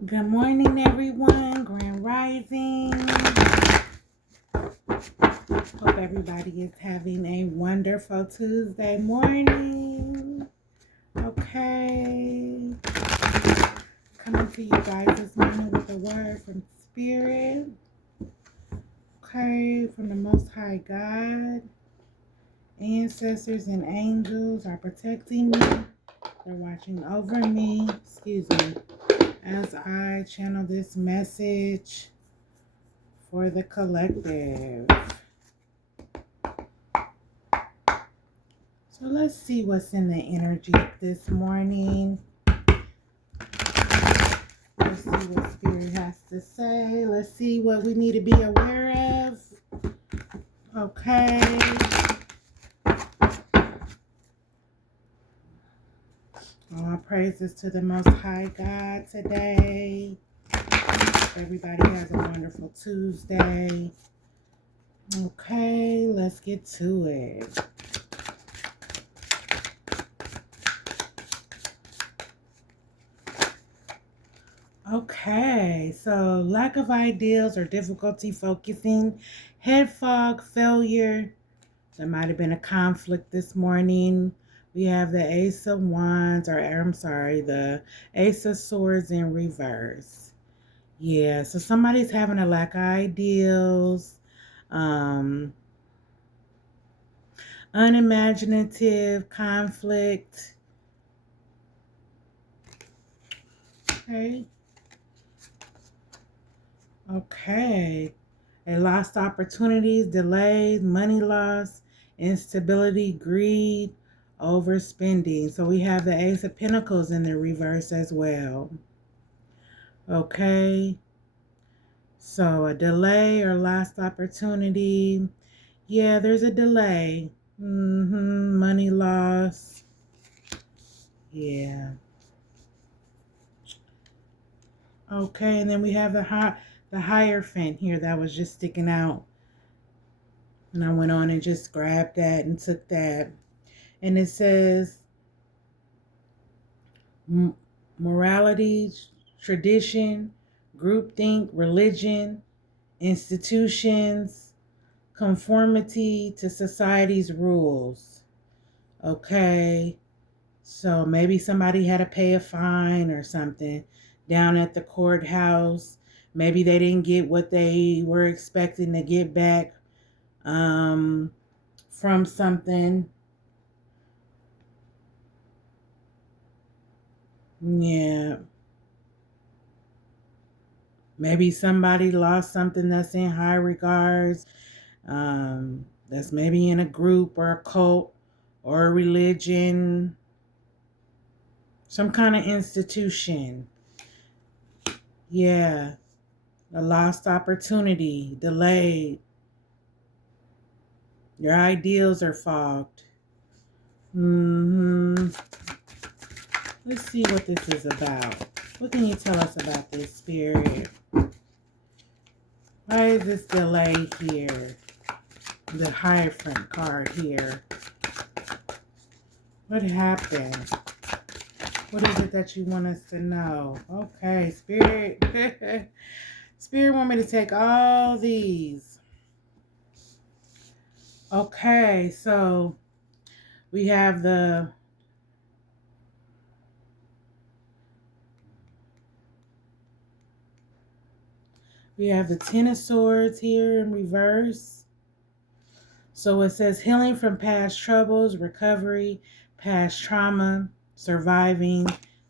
Good morning, everyone. Grand Rising. Hope everybody is having a wonderful Tuesday morning. Okay. Coming to you guys this morning with a word from Spirit. Okay. From the Most High God. Ancestors and angels are protecting me. They're watching over me. Excuse me. As I channel this message for the collective. So let's see what's in the energy this morning. Let's see what Spirit has to say. Let's see what we need to be aware of. Okay. All praises to the Most High God today. Everybody has a wonderful Tuesday. Okay, let's get to it. Okay, so lack of ideals or difficulty focusing, head fog, failure. There might have been a conflict this morning. We have the Ace of Wands, the Ace of Swords in reverse. Yeah, so somebody's having a lack of ideals, unimaginative, conflict. Okay. They lost opportunities, delays, money loss, instability, greed, overspending. So we have the Ace of Pentacles in the reverse as well. Okay. So a delay or lost opportunity. Yeah, there's a delay. Money loss. Yeah. Okay, and then we have the Hierophant here that was just sticking out. And I went on and just grabbed that and took that. And it says morality, tradition, groupthink, religion, institutions, conformity to society's rules. Okay, so maybe somebody had to pay a fine or something down at the courthouse. Maybe they didn't get what they were expecting to get back from something. Yeah. Maybe somebody lost something that's in high regards. That's maybe in a group or a cult or a religion, some kind of institution. Yeah. A lost opportunity, delayed. Your ideals are fogged. Let's see what this is about. What can you tell us about this, Spirit? Why is this delay here? The Hierophant card here. What happened? What is it that you want us to know? Okay, Spirit. Spirit want me to take all these. Okay, so we have the Ten of Swords here in reverse. So it says healing from past troubles, recovery, past trauma, surviving,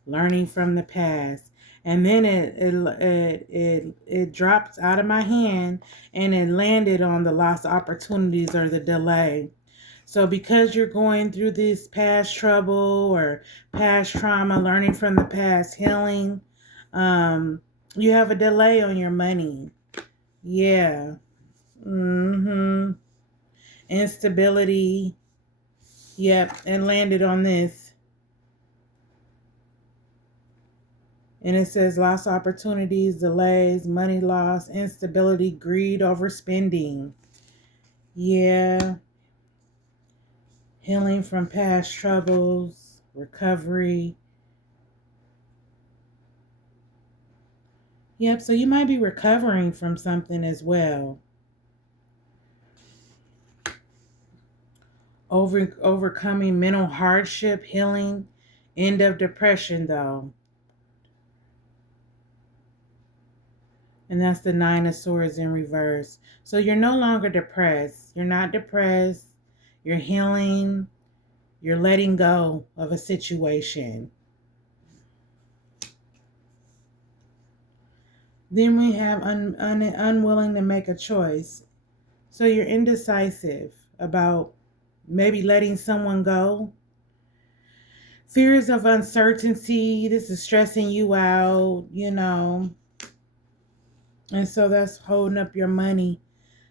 learning from the past. And then it dropped out of my hand and it landed on the lost opportunities or the delay. So because you're going through this past trouble or past trauma, learning from the past, healing, you have a delay on your money. Yeah. Instability. Yep, and landed on this. And it says lost opportunities, delays, money loss, instability, greed, overspending. Yeah. Healing from past troubles, recovery. Yep, so you might be recovering from something as well. Overcoming mental hardship, healing, end of depression though. And that's the Nine of Swords in reverse. So you're no longer depressed. You're not depressed. You're healing. You're letting go of a situation. Then we have unwilling to make a choice. So you're indecisive about maybe letting someone go. Fears of uncertainty. This is stressing you out, And so that's holding up your money.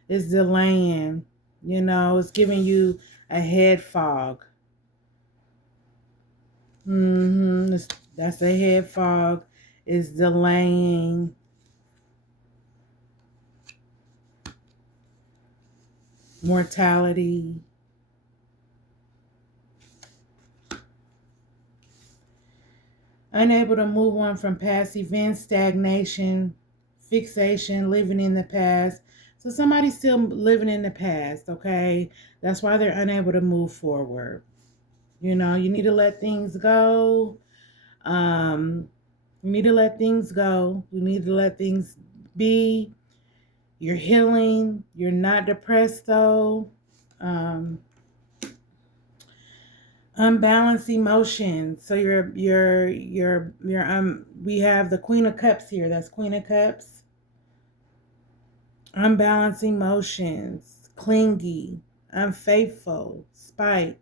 It's delaying, it's giving you a head fog. That's a head fog. It's delaying. Mortality. Unable to move on from past events, stagnation, fixation, living in the past. So somebody's still living in the past, okay? That's why they're unable to move forward. You need to let things go. You need to let things go. You need to let things be. You're healing. You're not depressed though. Unbalanced emotions. So we have the Queen of Cups here. That's Queen of Cups. Unbalanced emotions, clingy, unfaithful, spite,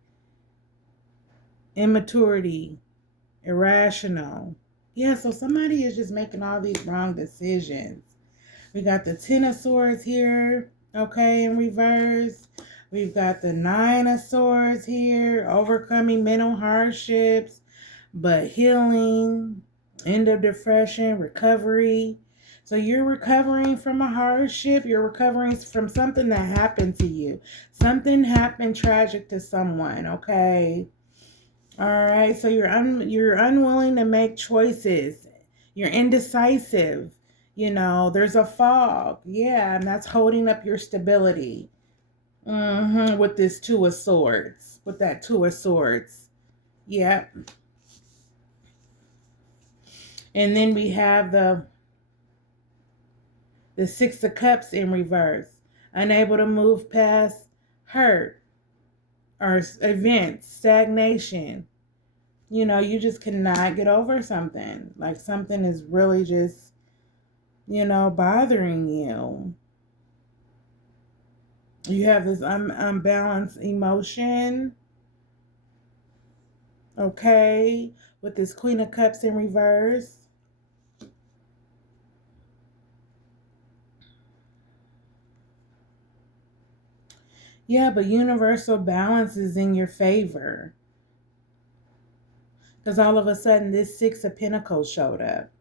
immaturity, irrational. Yeah, so somebody is just making all these wrong decisions. We got the Ten of Swords here, okay, in reverse. We've got the Nine of Swords here, overcoming mental hardships, but healing, end of depression, recovery. So you're recovering from a hardship. You're recovering from something that happened to you. Something happened tragic to someone, okay? All right, so you're unwilling to make choices. You're indecisive. There's a fog. Yeah, and that's holding up your stability. With this Two of Swords. With that Two of Swords. Yep. And then we have the Six of Cups in reverse. Unable to move past hurt or events, stagnation. You just cannot get over something. Like something is really just, bothering you. You have this unbalanced emotion. Okay. With this Queen of Cups in reverse. Yeah, but universal balance is in your favor. Because all of a sudden this Six of Pentacles showed up.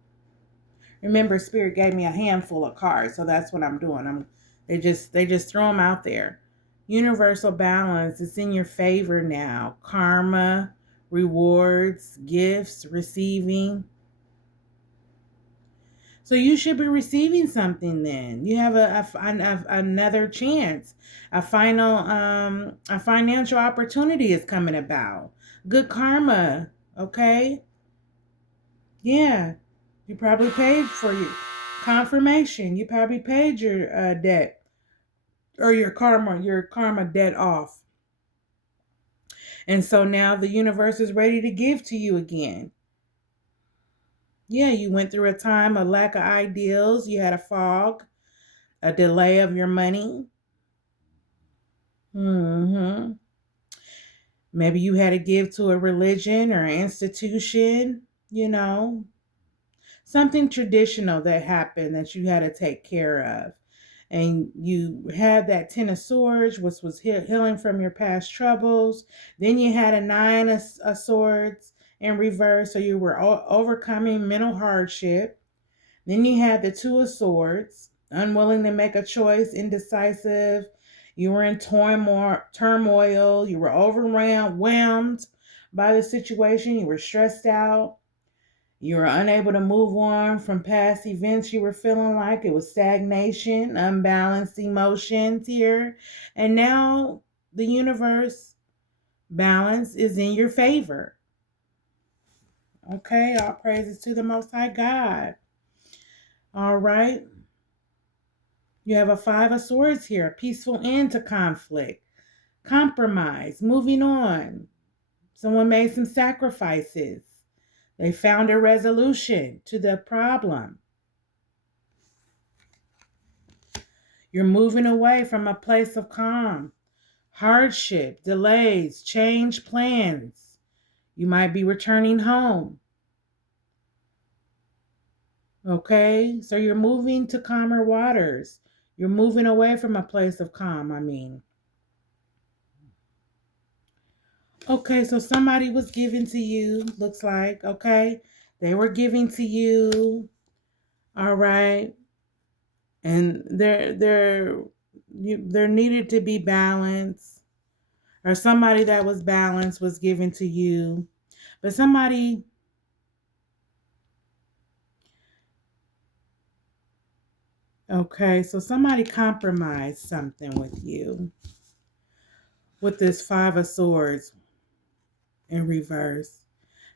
Remember, Spirit gave me a handful of cards, so that's what I'm doing. They just throw them out there. Universal balance is in your favor now. Karma, rewards, gifts, receiving. So you should be receiving something then. You have another chance. A financial opportunity is coming about. Good karma, okay? Yeah. You probably paid for your confirmation. You probably paid your debt or your karma debt off. And so now the universe is ready to give to you again. Yeah, you went through a time of lack of ideals. You had a fog, a delay of your money. Maybe you had to give to a religion or an institution, something traditional that happened that you had to take care of. And you had that Ten of Swords, which was healing from your past troubles. Then you had a Nine of Swords in reverse, so you were overcoming mental hardship. Then you had the Two of Swords, unwilling to make a choice, indecisive. You were in turmoil. You were overwhelmed by the situation. You were stressed out. You were unable to move on from past events. You were feeling like it was stagnation, unbalanced emotions here. And now the universe balance is in your favor. Okay, all praises to the Most High God. All right. You have a Five of Swords here, a peaceful end to conflict, compromise, moving on. Someone made some sacrifices. They found a resolution to the problem. You're moving away from a place of calm, hardship, delays, change plans. You might be returning home. Okay, so you're moving to calmer waters. You're moving away from a place of calm, Okay, so somebody was given to you, looks like, okay? They were giving to you, all right? And there needed to be balance, or somebody that was balanced was given to you. But somebody, okay, so somebody compromised something with you with this Five of Swords in reverse.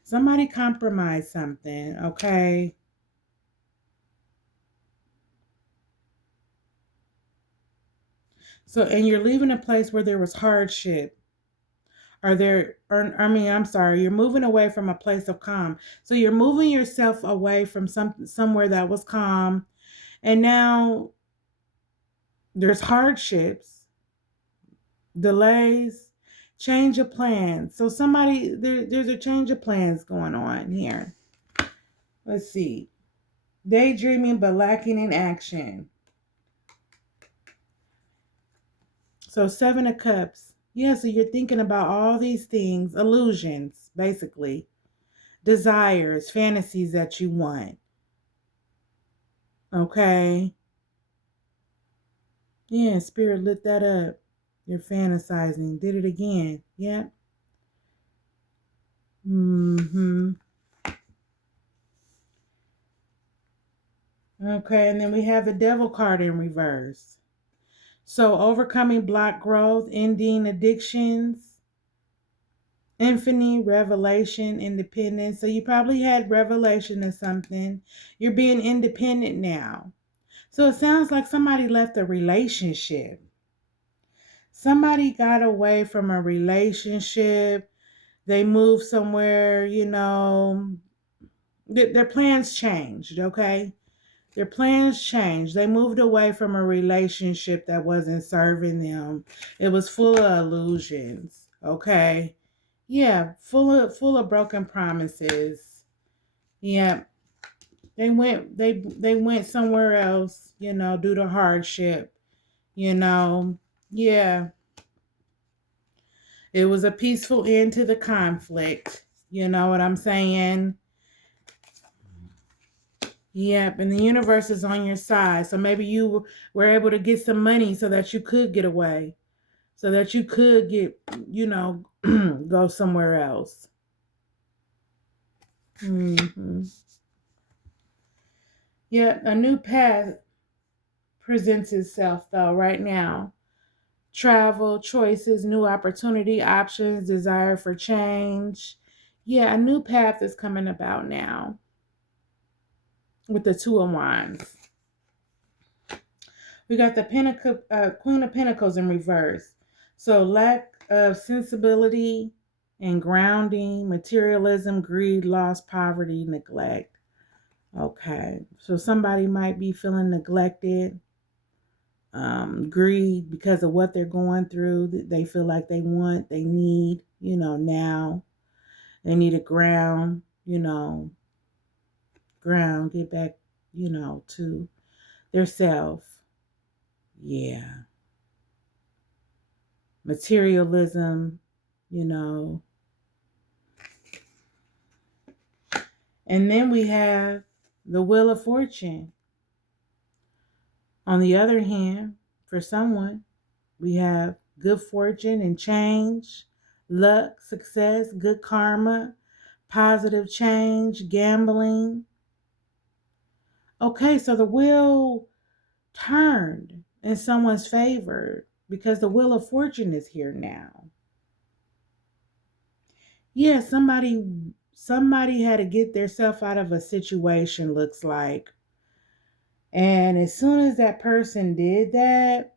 Somebody compromised something, okay? So, and you're leaving a place where there was hardship. I'm sorry, you're moving away from a place of calm. So you're moving yourself away from somewhere that was calm. And now there's hardships, delays, change of plans. So there's a change of plans going on here. Let's see. Daydreaming but lacking in action. So Seven of Cups. Yeah, so you're thinking about all these things, illusions, basically. Desires, fantasies that you want. Okay. Yeah, Spirit lit that up. You're fantasizing. Did it again. Yep. Okay, and then we have the Devil card in reverse. So overcoming block growth, ending addictions, infinite revelation, independence. So you probably had revelation of something. You're being independent now. So it sounds like somebody left a relationship. Somebody got away from a relationship. They moved somewhere, their plans changed, okay? Their plans changed. They moved away from a relationship that wasn't serving them. It was full of illusions, okay? Yeah, full of broken promises. Yeah. They went somewhere else, due to hardship, Yeah. It was a peaceful end to the conflict. You know what I'm saying? Yep, and the universe is on your side. So maybe you were able to get some money so that you could get away, so that you could get, go somewhere else. Yep, a new path presents itself, though, right now. Travel, choices, new opportunity, options, desire for change. Yeah, a new path is coming about now with the Two of Wands. We got the Queen of Pentacles in reverse. So lack of sensibility and grounding, materialism, greed, loss, poverty, neglect. Okay, so somebody might be feeling neglected, greed because of what they're going through. They feel like they need, now. They need a ground, get back, to their self. Yeah. Materialism, And then we have the Wheel of Fortune. On the other hand, for someone, we have good fortune and change, luck, success, good karma, positive change, gambling. Okay, so the wheel turned in someone's favor because the wheel of fortune is here now. Yeah, somebody had to get themselves out of a situation, looks like. And as soon as that person did that,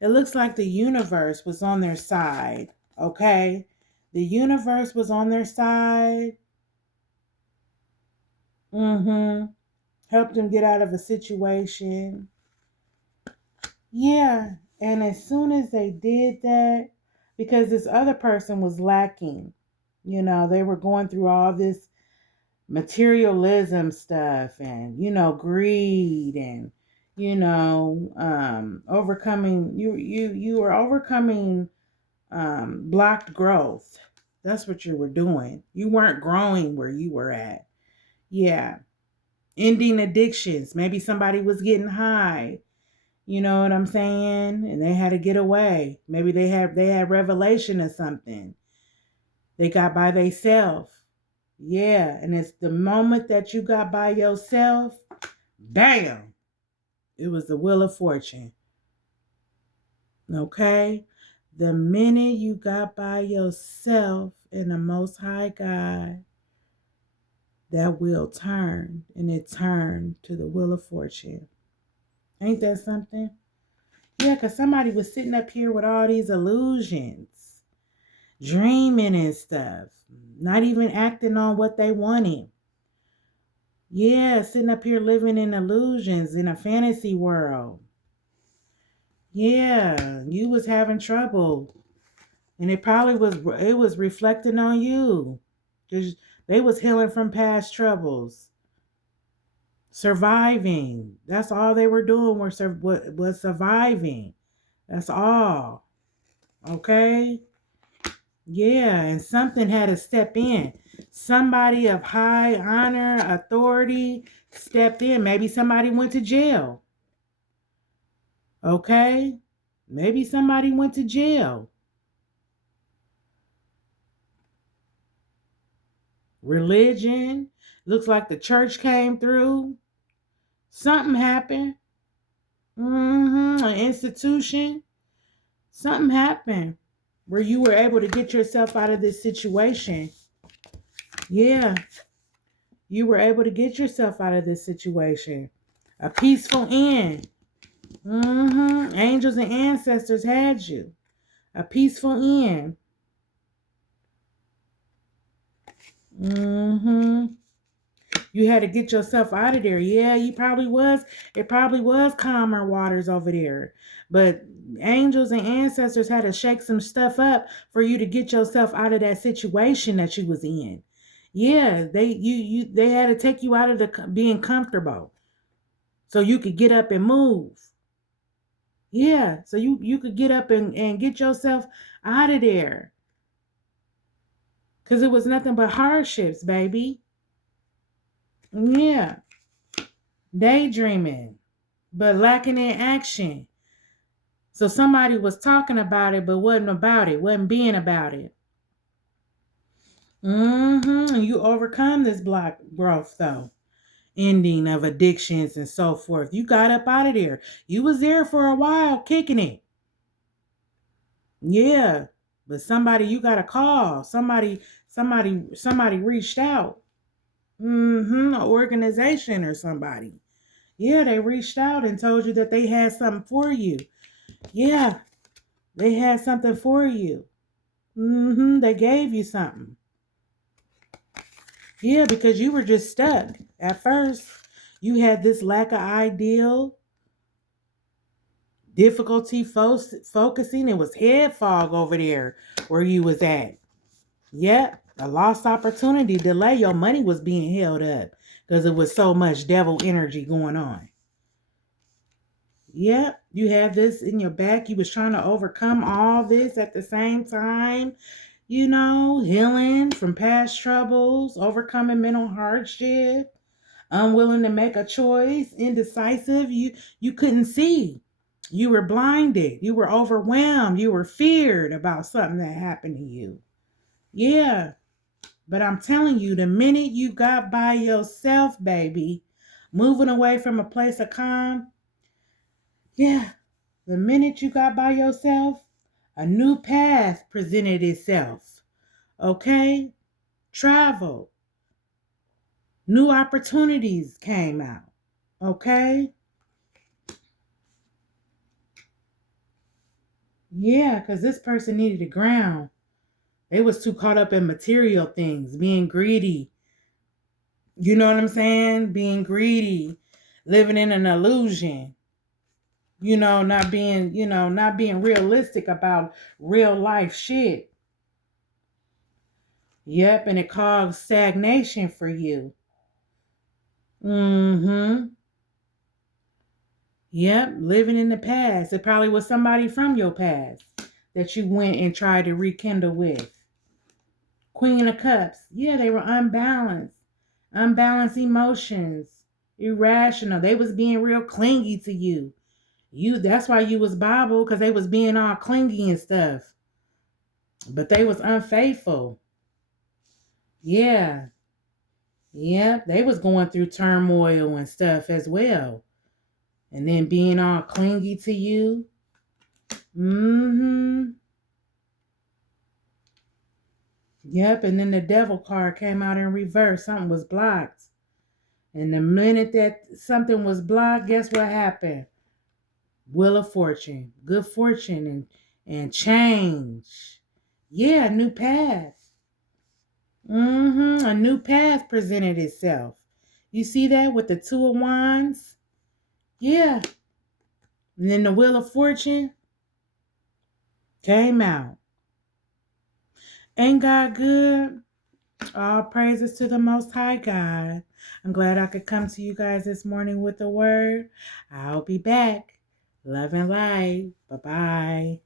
it looks like the universe was on their side. Okay? The universe was on their side. Helped them get out of a situation. Yeah. And as soon as they did that, because this other person was lacking, they were going through all this materialism stuff and, greed and, overcoming, you were overcoming blocked growth. That's what you were doing. You weren't growing where you were at. Yeah. Ending addictions. Maybe somebody was getting high. You know what I'm saying? And they had to get away. Maybe they had revelation or something. They got by themselves. Yeah. And it's the moment that you got by yourself, bam, it was the wheel of fortune. Okay? The minute you got by yourself in the Most High God, that wheel turned, and it turned to the wheel of fortune. Ain't that something? Yeah, because somebody was sitting up here with all these illusions, dreaming and stuff, not even acting on what they wanted. Yeah, sitting up here living in illusions in a fantasy world. Yeah, you was having trouble. And it was reflecting on you. Because they was healing from past troubles. Surviving. That's all they were doing was surviving. That's all. Okay? Yeah, and something had to step in. Somebody of high honor, authority stepped in. Maybe somebody went to jail. Okay? Maybe somebody went to jail. Religion. Looks like the church came through. Something happened. An institution. Something happened where you were able to get yourself out of this situation. Yeah. You were able to get yourself out of this situation. A peaceful end. Angels and ancestors had you. A peaceful end. You had to get yourself out of there. Yeah, you probably was. It probably was calmer waters over there. But angels and ancestors had to shake some stuff up for you to get yourself out of that situation that you was in. Yeah, they had to take you out of the being comfortable so you could get up and move. Yeah, so you could get up and get yourself out of there. Because it was nothing but hardships, baby. Yeah. Daydreaming, but lacking in action. So somebody was talking about it, but wasn't about it, wasn't being about it. And you overcome this block growth, though. Ending of addictions and so forth. You got up out of there. You was there for a while, kicking it. Yeah. But you got a call. Somebody reached out. An organization or somebody. Yeah, they reached out and told you that they had something for you. Yeah, they had something for you. They gave you something. Yeah, because you were just stuck. At first, you had this lack of ideal, difficulty focusing. It was head fog over there where you was at. Yep, a lost opportunity, delay. Your money was being held up because it was so much devil energy going on. Yep, you had this in your back. You was trying to overcome all this at the same time. Healing from past troubles, overcoming mental hardship, unwilling to make a choice, indecisive. You couldn't see. You were blinded. You were overwhelmed. You were feared about something that happened to you. Yeah. But I'm telling you, the minute you got by yourself, baby, moving away from a place of calm, yeah, the minute you got by yourself, a new path presented itself. Okay? Travel. New opportunities came out. Okay? Yeah, because this person needed a ground. They was too caught up in material things, being greedy. You know what I'm saying? Being greedy, living in an illusion. Not being realistic about real life shit. Yep, and it caused stagnation for you. Mm-hmm. Yep, living in the past. It probably was somebody from your past that you went and tried to rekindle with. Queen of Cups. Yeah, they were unbalanced. Unbalanced emotions. Irrational. They was being real clingy to you. That's why you was Bible, because they was being all clingy and stuff. But they was unfaithful. Yeah. Yep. They was going through turmoil and stuff as well. And then being all clingy to you. Mm-hmm. Yep. And then the devil card came out in reverse. Something was blocked. And the minute that something was blocked, guess what happened? Wheel of Fortune. Good fortune and change. Yeah, new path. A new path presented itself. You see that with the Two of Wands? Yeah. And then the Wheel of Fortune came out. Ain't God good? All praises to the Most High God. I'm glad I could come to you guys this morning with a word. I'll be back. Love and light. Bye-bye.